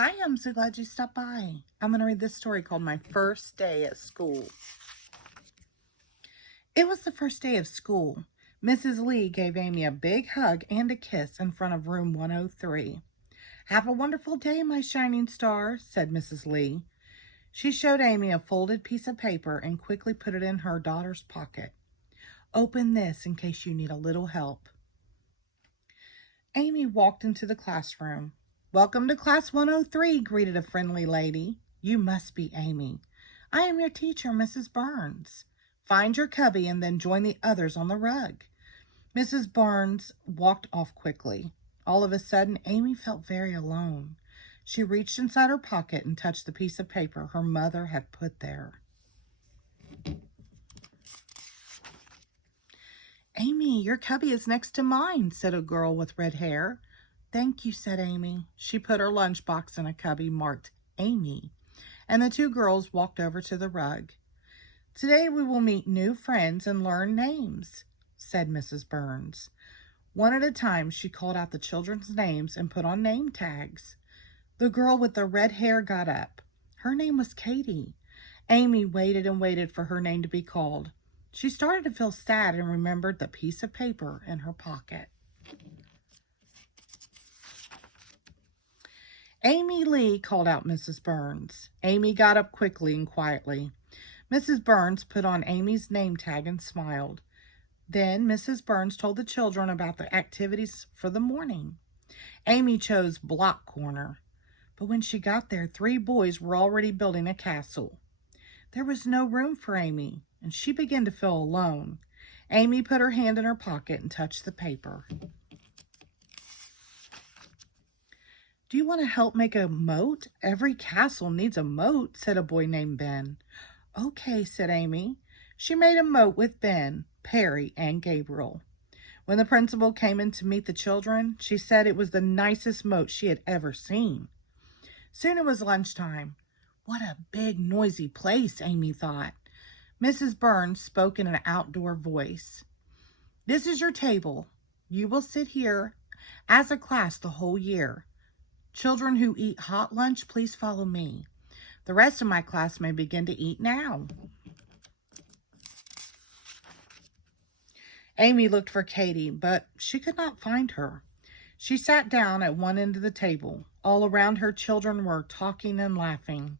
Hi, I'm so glad you stopped by. I'm going to read this story called My First Day at School. It was the first day of school. Mrs. Lee gave Amy a big hug and a kiss in front of room 103. Have a wonderful day, my shining star, said Mrs. Lee. She showed Amy a folded piece of paper and quickly put it in her daughter's pocket. Open this in case you need a little help. Amy walked into the classroom. Welcome to class 103, greeted a friendly lady. You must be Amy. I am your teacher, Mrs. Burns. Find your cubby and then join the others on the rug. Mrs. Burns walked off quickly. All of a sudden, Amy felt very alone. She reached inside her pocket and touched the piece of paper her mother had put there. Amy, your cubby is next to mine, said a girl with red hair. Thank you, said Amy. She put her lunchbox in a cubby marked Amy, and the two girls walked over to the rug. Today we will meet new friends and learn names, said Mrs. Burns. One at a time, she called out the children's names and put on name tags. The girl with the red hair got up. Her name was Katie. Amy waited and waited for her name to be called. She started to feel sad and remembered the piece of paper in her pocket. Amy Lee, called out Mrs. Burns. Amy got up quickly and quietly. Mrs. Burns put on Amy's name tag and smiled. Then Mrs. Burns told the children about the activities for the morning. Amy chose block corner, but when she got there, 3 boys were already building a castle. There was no room for Amy, and she began to feel alone. Amy put her hand in her pocket and touched the paper. Do you want to help make a moat? Every castle needs a moat, said a boy named Ben. Okay, said Amy. She made a moat with Ben, Perry, and Gabriel. When the principal came in to meet the children, she said it was the nicest moat she had ever seen. Soon it was lunchtime. What a big, noisy place, Amy thought. Mrs. Burns spoke in an outdoor voice. This is your table. You will sit here as a class the whole year. Children who eat hot lunch, please follow me. The rest of my class may begin to eat now. Amy looked for Katie, but she could not find her. She sat down at one end of the table. All around her, children were talking and laughing.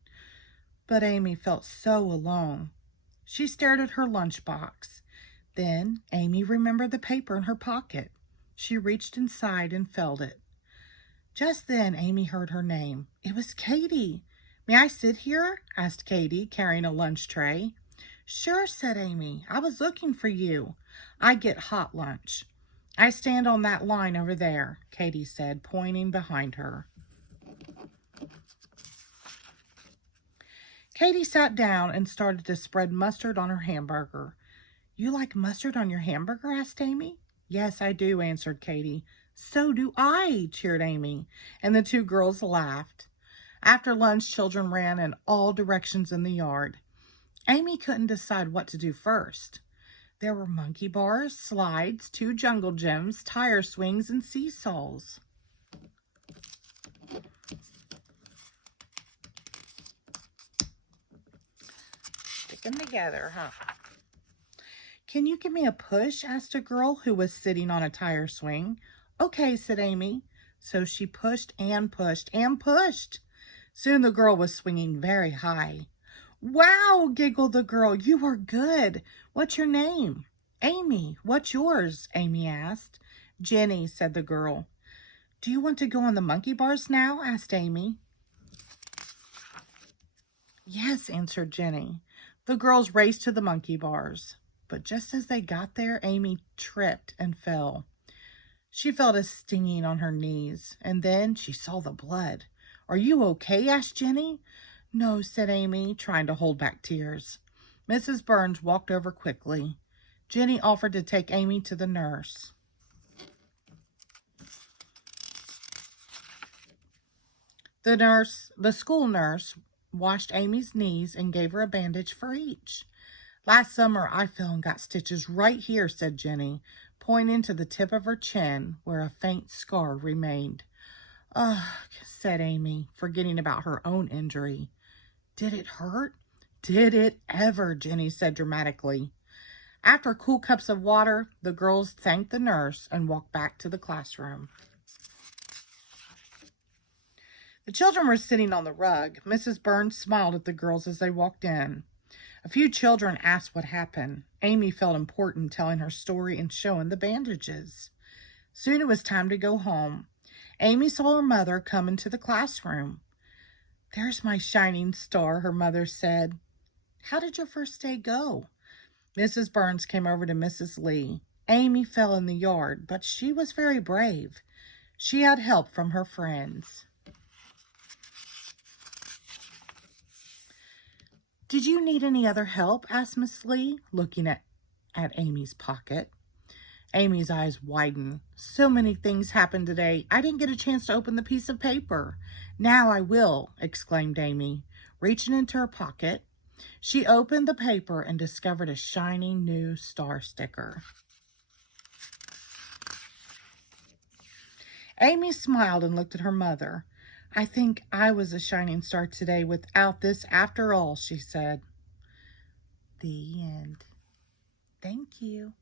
But Amy felt so alone. She stared at her lunchbox. Then Amy remembered the paper in her pocket. She reached inside and felt it. Just then, Amy heard her name. It was Katie. May I sit here? Asked Katie, carrying a lunch tray. Sure, said Amy. I was looking for you. I get hot lunch. I stand on that line over there, Katie said, pointing behind her. Katie sat down and started to spread mustard on her hamburger. You like mustard on your hamburger? Asked Amy. Yes, I do, answered Katie. So do I, cheered Amy, and the 2 girls laughed. After lunch, children ran in all directions in the yard. Amy couldn't decide what to do first. There were monkey bars, slides, 2 jungle gyms, tire swings, and seesaws. Stick them together, huh? Can you give me a push? Asked a girl who was sitting on a tire swing. Okay, said Amy. So she pushed and pushed and pushed. Soon the girl was swinging very high. Wow, giggled the girl. You are good. What's your name? Amy. What's yours? Amy asked. Jenny, said the girl. Do you want to go on the monkey bars now? Asked Amy. Yes, answered Jenny. The girls raced to the monkey bars. But just as they got there, Amy tripped and fell. She felt a stinging on her knees, and then she saw the blood. Are you okay? Asked Jenny. No, said Amy, trying to hold back tears. Mrs. Burns walked over quickly. Jenny offered to take Amy to the nurse. The school nurse, washed Amy's knees and gave her a bandage for each. Last summer, I fell and got stitches right here, said Jenny, pointing to the tip of her chin where a faint scar remained. Ugh, said Amy, forgetting about her own injury. Did it hurt? Did it ever? Jenny said dramatically. After cool cups of water, the girls thanked the nurse and walked back to the classroom. The children were sitting on the rug. Mrs. Burns smiled at the girls as they walked in. A few children asked what happened. Amy felt important telling her story and showing the bandages. Soon it was time to go home. Amy saw her mother come into the classroom. "There's my shining star," her mother said. "How did your first day go?" Mrs. Burns came over to Mrs. Lee. Amy fell in the yard, but she was very brave. She had help from her friends. "Did you need any other help?" asked Miss Lee, looking at Amy's pocket. Amy's eyes widened. "So many things happened today. I didn't get a chance to open the piece of paper." "Now I will," exclaimed Amy, reaching into her pocket. She opened the paper and discovered a shining new star sticker. Amy smiled and looked at her mother. "I think I was a shining star today without this after all," she said. The end. Thank you.